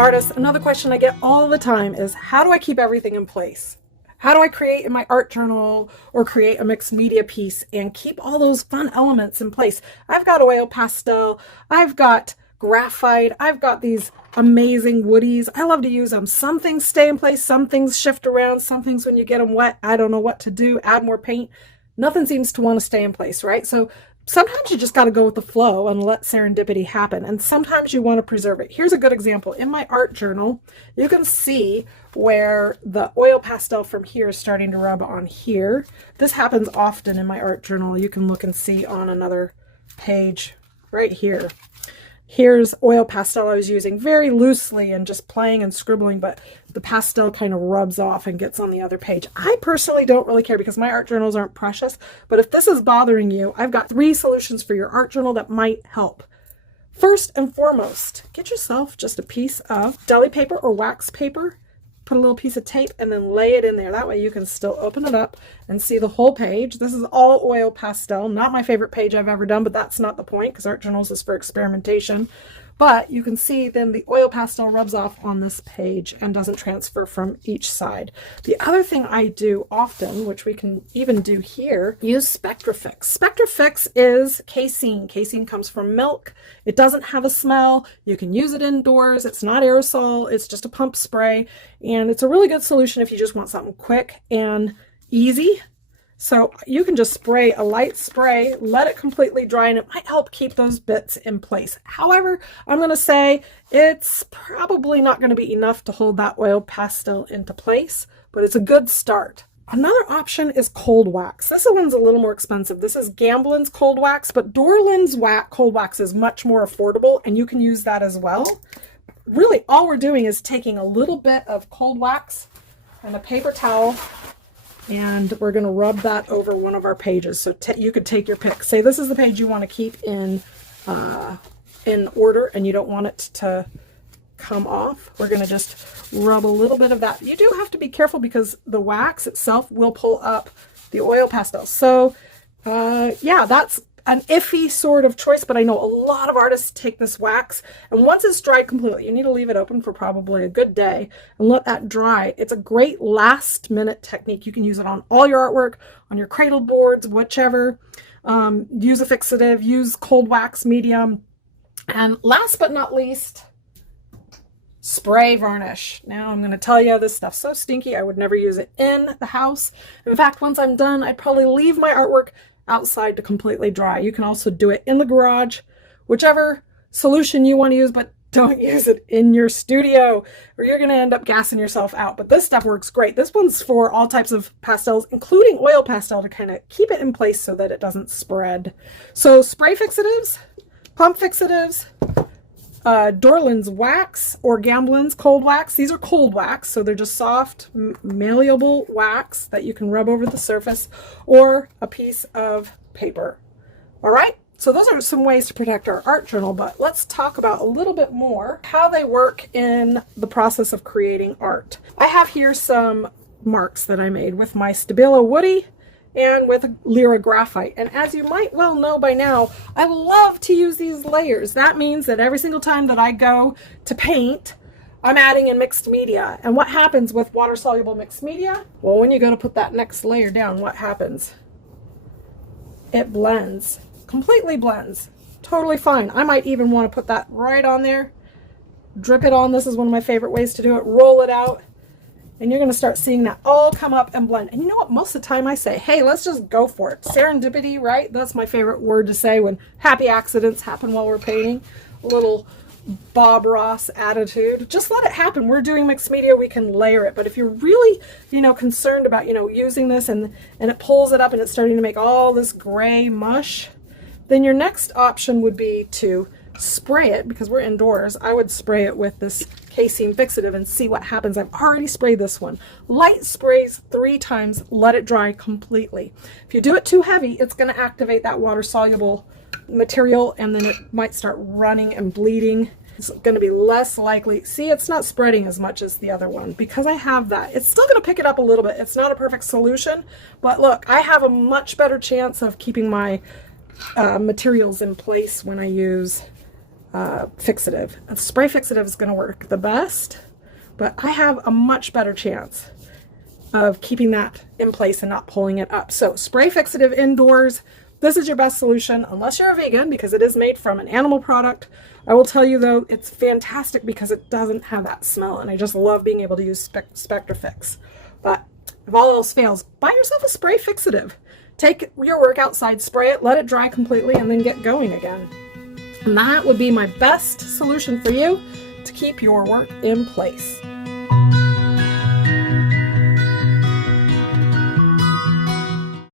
Artists, another question I get all the time is, how do I keep everything in place? How do I create in my art journal or create a mixed media piece and keep all those fun elements in place? I've got oil pastel, I've got graphite, I've got these amazing woodies. I love to use them. Some things stay in place, some things shift around, some things when you get them wet, I don't know what to do, add more paint. Nothing seems to want to stay in place, right? So sometimes you just got to go with the flow and let serendipity happen. And sometimes you want to preserve it. Here's a good example. In my art journal, you can see where the oil pastel from here is starting to rub on here. This happens often in my art journal. You can look and see on another page right here. Here's oil pastel I was using very loosely and just playing and scribbling, but the pastel kind of rubs off and gets on the other page. I personally don't really care because my art journals aren't precious, but if this is bothering you, I've got 3 solutions for your art journal that might help. First and foremost, get yourself just a piece of deli paper or wax paper, put a little piece of tape, and then lay it in there. That way you can still open it up and see the whole page. This is all oil pastel, not my favorite page I've ever done, but that's not the point because art journals is for experimentation. But you can see then the oil pastel rubs off on this page and doesn't transfer from each side. The other thing I do often, which we can even do here, use Spectrafix. Spectrafix is casein. Casein comes from milk. It doesn't have a smell. You can use it indoors. It's not aerosol. It's just a pump spray. And it's a really good solution if you just want something quick and easy. So you can just spray a light spray, let it completely dry, and it might help keep those bits in place. However, I'm going to say it's probably not going to be enough to hold that oil pastel into place, but it's a good start. Another option is cold wax. This one's a little more expensive. This is Gamblin's cold wax, but Dorland's cold wax is much more affordable, and you can use that as well. Really, all we're doing is taking a little bit of cold wax and a paper towel, and we're going to rub that over one of our pages. So you could take your pick. Say this is the page you want to keep in order and you don't want it to come off. We're going to just rub a little bit of that. You do have to be careful because the wax itself will pull up the oil pastel. So yeah, that's an iffy sort of choice, but I know a lot of artists take this wax, and once it's dried completely, you need to leave it open for probably a good day and let that dry. It's a great last minute technique. You can use it on all your artwork, on your cradle boards, whichever. Use a fixative, use cold wax medium, and last but not least, spray varnish. Now I'm going to tell you, this stuff's so stinky I would never use it in the house. In fact, once I'm done, I'd probably leave my artwork outside to completely dry. You can also do it in the garage, whichever solution you want to use, but don't use it in your studio or you're going to end up gassing yourself out. But this stuff works great. This one's for all types of pastels, including oil pastel, to kind of keep it in place so that it doesn't spread. So spray fixatives, pump fixatives, Dorland's wax or Gamblin's cold wax. These are cold wax, so they're just soft, malleable wax that you can rub over the surface, or a piece of paper. All right, so those are some ways to protect our art journal, but let's talk about a little bit more how they work in the process of creating art. I have here some marks that I made with my Stabilo Woody and with Lyra graphite. And as you might well know by now, I love to use these layers. That means that every single time that I go to paint, I'm adding in mixed media. And what happens with water-soluble mixed media? Well, when you go to put that next layer down, what happens? It blends, completely blends, totally fine. I might even want to put that right on there, drip it on. This is one of my favorite ways to do it. Roll it out. And you're going to start seeing that all come up and blend. And you know what? Most of the time I say, hey, let's just go for it. Serendipity, right? That's my favorite word to say when happy accidents happen while we're painting. A little Bob Ross attitude. Just let it happen. We're doing mixed media. We can layer it. But if you're really, concerned about, using this and it pulls it up and it's starting to make all this gray mush, then your next option would be to spray it, because we're indoors. I would spray it with this casein fixative and see what happens. I've already sprayed this one. Light sprays 3 times, let it dry completely. If you do it too heavy, it's going to activate that water-soluble material and then it might start running and bleeding. It's going to be less likely. See, it's not spreading as much as the other one because I have that. It's still going to pick it up a little bit. It's not a perfect solution, but look, I have a much better chance of keeping my materials in place when I use fixative. A spray fixative is going to work the best, but I have a much better chance of keeping that in place and not pulling it up. So spray fixative indoors, this is your best solution unless you're a vegan, because it is made from an animal product. I will tell you though, it's fantastic because it doesn't have that smell, and I just love being able to use Spectrafix. But if all else fails, buy yourself a spray fixative. Take your work outside, spray it, let it dry completely, and then get going again. And that would be my best solution for you to keep your work in place.